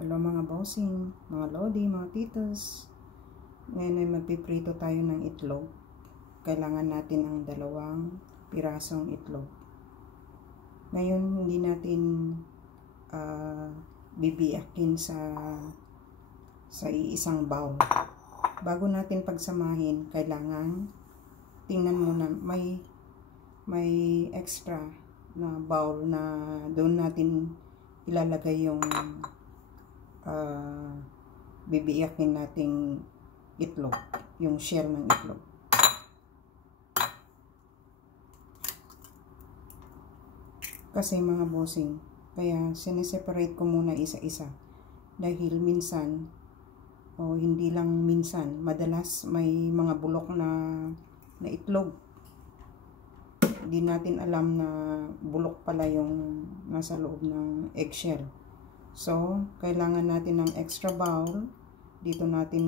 Hello mga bossing, mga lodi, mga titos. Ngayon ay magpiprito tayo ng itlog. Kailangan natin ng 2 pirasong itlog. Ngayon hindi natin bibiyakin sa iisang bowl. Bago natin pagsamahin, kailangan tingnan mo na may extra na bowl na doon natin ilalagay yung bibiyakin nating itlog, yung shell ng itlog. Kasi mga bossing, kaya sineseparate ko muna isa-isa dahil minsan hindi lang minsan, madalas may mga bulok na itlog. Hindi natin alam na bulok pala yung nasa loob ng eggshell. So, kailangan natin ng extra bowl. Dito natin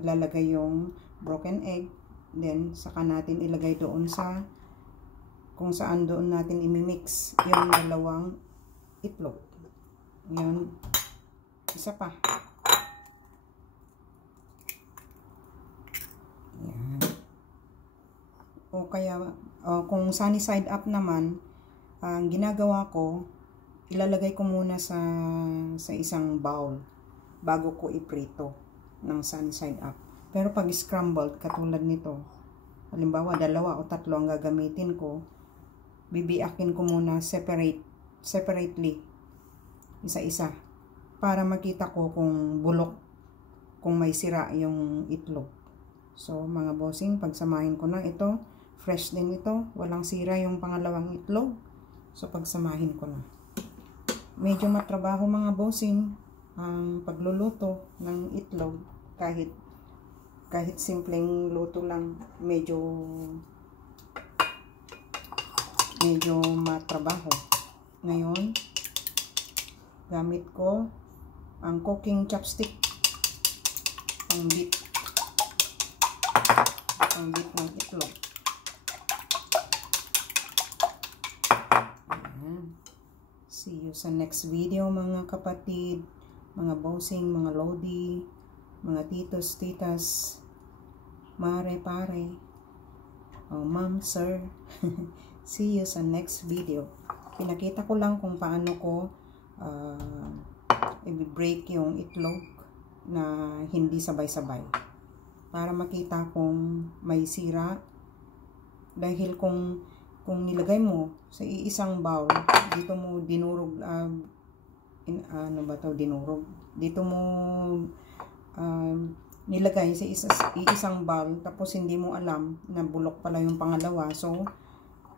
ilalagay yung broken egg. Then, saka natin ilagay doon sa kung saan doon natin imimix yung 2 itlog. Yan. Isa pa. Yan. O kaya, kung sunny side up naman, ang ginagawa ko, ilalagay ko muna sa isang bowl bago ko iprito ng sunny side up. Pero pag scrambled, katulad nito, halimbawa 2 o 3 ang gagamitin ko, bibiyakin ko muna separately, isa-isa, para makita ko kung bulok, kung may sira yung itlog. So mga bossing, pagsamahin ko na ito, fresh din ito, walang sira yung pangalawang itlog. So pagsamahin ko na. Medyo matrabaho mga bossing ang pagluluto ng itlog, kahit simpleng luto lang, medyo matrabaho. Ngayon, gamit ko ang cooking chopstick, ang bit ng itlog. See you sa next video mga kapatid, mga bossing, mga lodi, mga titos, titas, mare, pare, ma'am, sir. See you sa next video. Pinakita ko lang kung paano ko i-break yung itlog na hindi sabay-sabay. Para makita kung may sira. Dahil kung nilagay mo sa iisang bowl, dito mo dinurog, dinurog? Dito mo nilagay sa iisang bowl, tapos hindi mo alam na bulok pala yung pangalawa. So,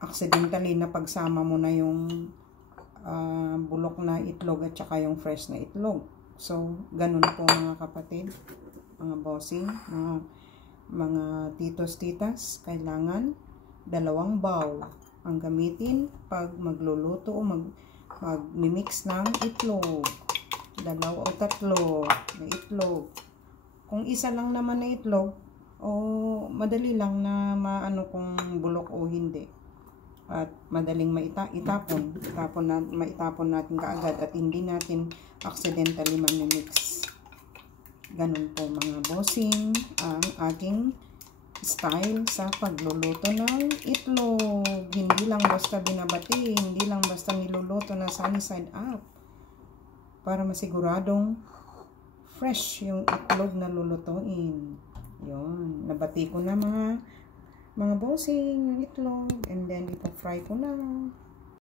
accidentally na pagsama mo na yung bulok na itlog at saka yung fresh na itlog. So, ganun po mga kapatid, mga bossing, mga titos, titas, kailangan 2 bowl ang gamitin pag magluluto o magmimix ng itlog. 2 o 3 na itlog. Kung isa lang naman na itlog, madali lang na maano kung bulok o hindi. At madaling maitapon. Maitapon natin kaagad at hindi natin accidentally mamimix. Ganun po mga bossing ang aking style sa pagluluto ng itlog. Hindi lang basta binabati, hindi lang basta niluluto na sunny side up. Para masiguradong fresh yung itlog na lulutuin. Yun, nabati ko na mga bossing ng itlog, and then ipa-fry ko na.